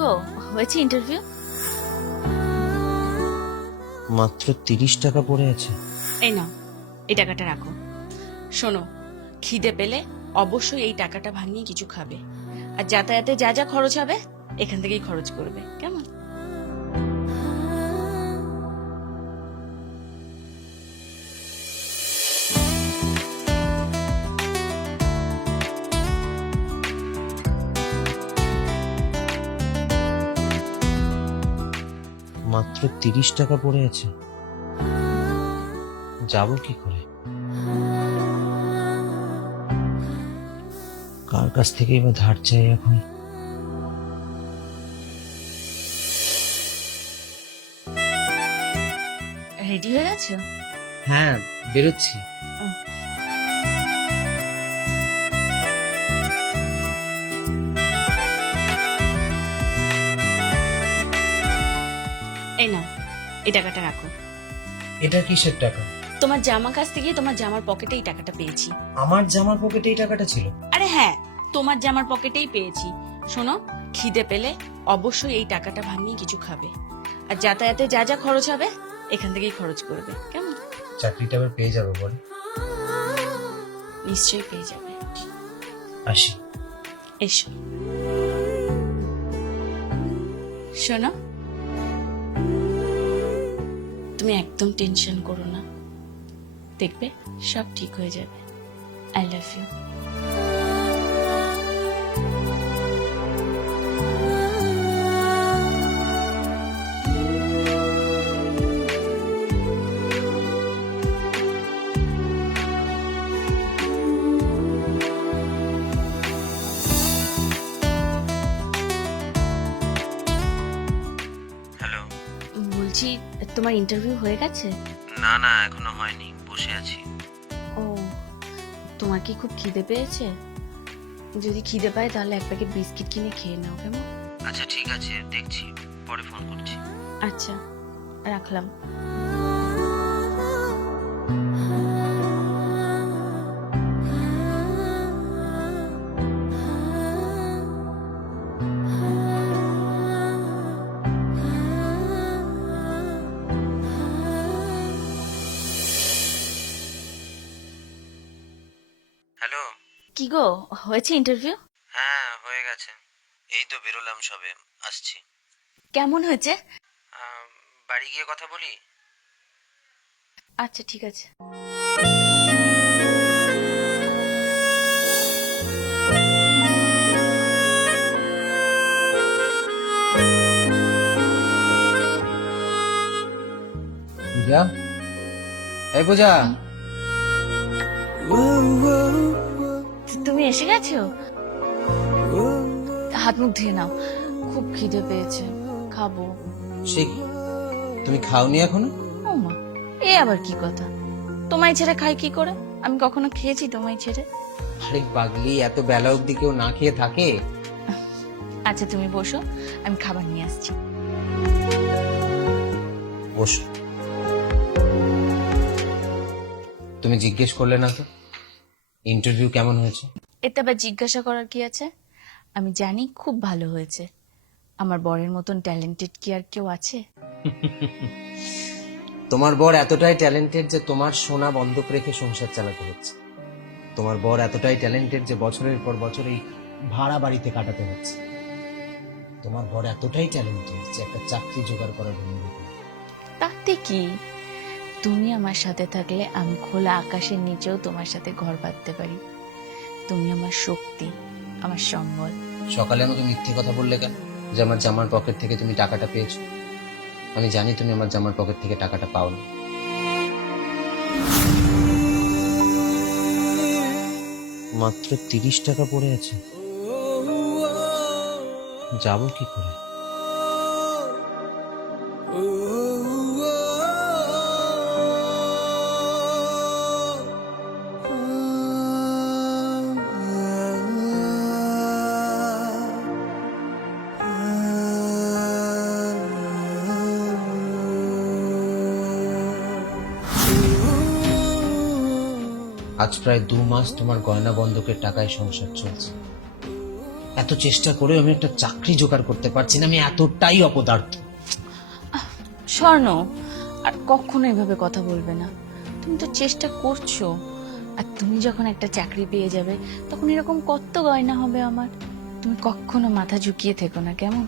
গো, হয়েছে ইন্টারভিউ? মাত্র 30 টাকা পড়ে আছে। এই নাও, এই টাকাটা রাখো। শোনো, খিদে পেলে অবশ্যই এই টাকাটা ভাঙিয়ে কিছু খাবে, আর যাতায়াতে যা যা খরচ হবে এখান থেকেই খরচ করবে, কেমন? মাত্র 30 টাকা পড়ে আছে, যাবো কি করে? কার কাছ থেকে এবার ধার চাই এখন? রেডি হয়ে গেছো? হ্যাঁ, বেরোচ্ছি। এই নাও, এই টাকাটা রাখো। এটা কিসের টাকা? তোমার জামা কাচতে গিয়ে তোমার জামার পকেটে এই টাকাটা পেয়েছি। আমার জামার পকেটে এই টাকাটা ছিল? আরে হ্যাঁ, তোমার জামার পকেটেই পেয়েছি। শোনো, খিদে পেলে অবশ্যই এই টাকাটা ভাঙিয়ে কিছু খাবে, আর যাতায়াতে যা যা খরচ হবে এখান থেকেই খরচ করবে, কেমন? চাকরিটা আবার পেয়ে যাবো বল? নিশ্চয়ই পেয়ে যাবে। আসি। এসো। শোনো, তুমি একদম টেনশন করো না, দেখবে সব ঠিক হয়ে যাবে। I love you. হ্যালো। বলছি, তোমার ইন্টারভিউ হয়ে গেছে? না না, এখনো হয়নি, বসে আছি। ও, তোমার কি খুব খিদে পেয়েছে? যদি খিদে পায় তাহলে এক প্যাকেট বিস্কিট কিনে খেয়ে নাও, কেমন? আচ্ছা ঠিক আছে, দেখছি, পরে ফোন করছি। আচ্ছা, রাখলাম। হ্যালো। কি গো, হয়েছে ইন্টারভিউ? হ্যাঁ, হয়ে গেছে, এই তো বেরোলাম সবে, আসছি। কেমন হয়েছে? বাড়ি গিয়ে কথা বলি। আচ্ছা ঠিক আছে। পূজা, এই পূজা। তুমি এসে গেছো? হাত মুখ ধুয়ে নাও, খুব খিদে পেয়েছে, খাবো। সে কি, তুমি খাওনি এখনো? ও মা, এ আবার কি কথা? তোমায় ছেড়ে খাই কি করে? আমি কখনো খেয়েছি তোমায় ছেড়ে? আরে পাগলি, এত বেলা অবধি কেউ না খেয়ে থাকে? আচ্ছা তুমি বসো, আমি খাবার নিয়ে আসছি। বসো। তুমি জিজ্ঞেস করলে না তো ইন্টারভিউ কেমন হয়েছে? এতে আবার জিজ্ঞাসা করার কি আছে? আমি জানি খুব ভালো হয়েছে। আমার বরের মতন ট্যালেন্টেড কি আর কেউ আছে? তোমার বর এতটাই ট্যালেন্টেড যে তোমার সোনা বন্ধক রেখে সংসার চালাতে হচ্ছে। তোমার বর এতটাই ট্যালেন্টেড যে বছরের পর বছর এই ভাড়া বাড়িতে কাটাতে হচ্ছে। তোমার বর এতটাই ট্যালেন্টেড যে একটা চাকরি জোগাড় করার জন্য। তাতে কি, তুমি আমার সাথে থাকলে আমি খোলা আকাশের নিচেও তোমার সাথে ঘর বাঁধতে পারি। তুমি আমার শক্তি, আমার সম্বল। সকালে আমাকে মিথ্যে কথা বললে কেন যে আমার জামার পকেট থেকে তুমি টাকাটা পেয়েছো? আমি জানি তুমি আমার জামার পকেট থেকে টাকাটা পাওনি। মাত্র 30 টাকা পড়ে আছে, যাবো কি করে? আজ প্রায় 2 মাস তোমার গয়না বন্ধকের টাকায় সংসার চলছে। এত চেষ্টা করে আমি একটা চাকরি জোগাড় করতে পারছি না, আমি এতটাই অপদার্থ। স্বর্ণ, আর কখনো এভাবে কথা বলবে না। তুমি তো চেষ্টা করছো, আর তুমি যখন একটা চাকরি পেয়ে যাবে তখন এরকম কত গয়না হবে আমার। তুমি কখনো মাথা ঝুঁকিয়ে থেকো না, কেমন?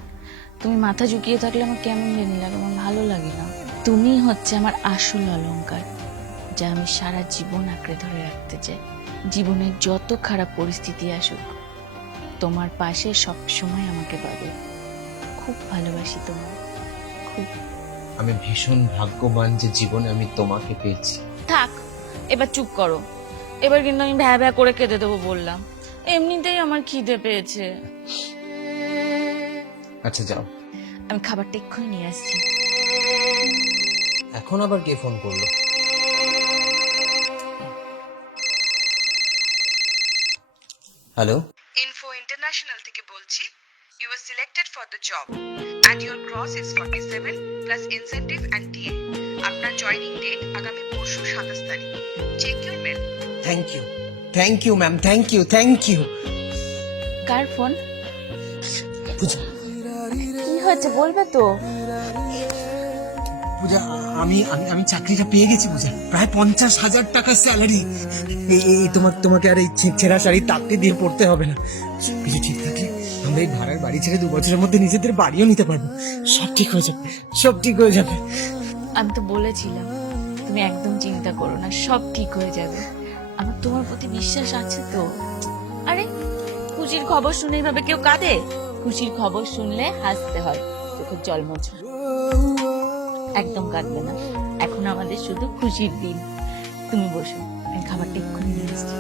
তুমি মাথা ঝুঁকিয়ে থাকলে আমার কেমন জানি লাগে, আমার ভালো লাগে না। তুমি হচ্ছে আমার আসল অলংকার, যা আমি সারা জীবন আঁকড়ে ধরে রাখতে চাই। জীবনের যত খারাপ পরিস্থিতি আসুক, তোমার পাশে সব সময় আমাকে পাবে। খুব ভালোবাসি তোমায়, খুব। আমি ভীষণ ভাগ্যবান যে জীবনে আমি তোমাকে পেয়েছি। থাক, এবার চুপ করো। এবার কিন্তু আমি ভ্যা ভ্যা করে কেঁদে দেবো বললাম। এমনিতেই আমার খিদে পেয়েছে। আচ্ছা যাও। আমি খাবারটা এক্ষুনি নিয়ে আসছি। এখন আবার কে ফোন করলো? হ্যালো। ইনফো ইন্টারন্যাশনাল থেকে বলছি। You are selected for the job and your gross is 47 plus incentive and TA. আপনার জয়নিং ডেট আগামী পরশু 27 তারিখ। Check your mail. Thank you ma'am, thank you. কার ফোন? পূজা, কি হয়েছে বলবে তো? পূজা, আমি চাকরিটা পেয়ে গেছি পূজা। প্রায় 50,000 টাকা স্যালারি। এই তোমাকে আর এই ছেঁড়া শাড়ি তাকতে দিয়ে পড়তে হবে না। কিছু ঠিক থাকলে আমরা এই ভাড়ার বাড়ি ছেড়ে 2 বছরের মধ্যে নিজেদের বাড়িও নিতে পারবো। সব ঠিক হয়ে যাবে, সব ঠিক হয়ে যাবে। আমি তো বলেছিলাম, তুমি একদম চিন্তা করো না, সব ঠিক হয়ে যাবে। আমার তোমার প্রতি বিশ্বাস আছে তো। আরে, খুশির খবর শুনে এইভাবে কেউ কাঁদে? খুশির খবর শুনলে হাসতে হয়, চোখের জল মোছো। একদম কাঁদবে না, এখন আমাদের শুধু খুশির দিন। তুমি বসো, আমি খাবারটা এক্ষুনি নিয়ে আসছি।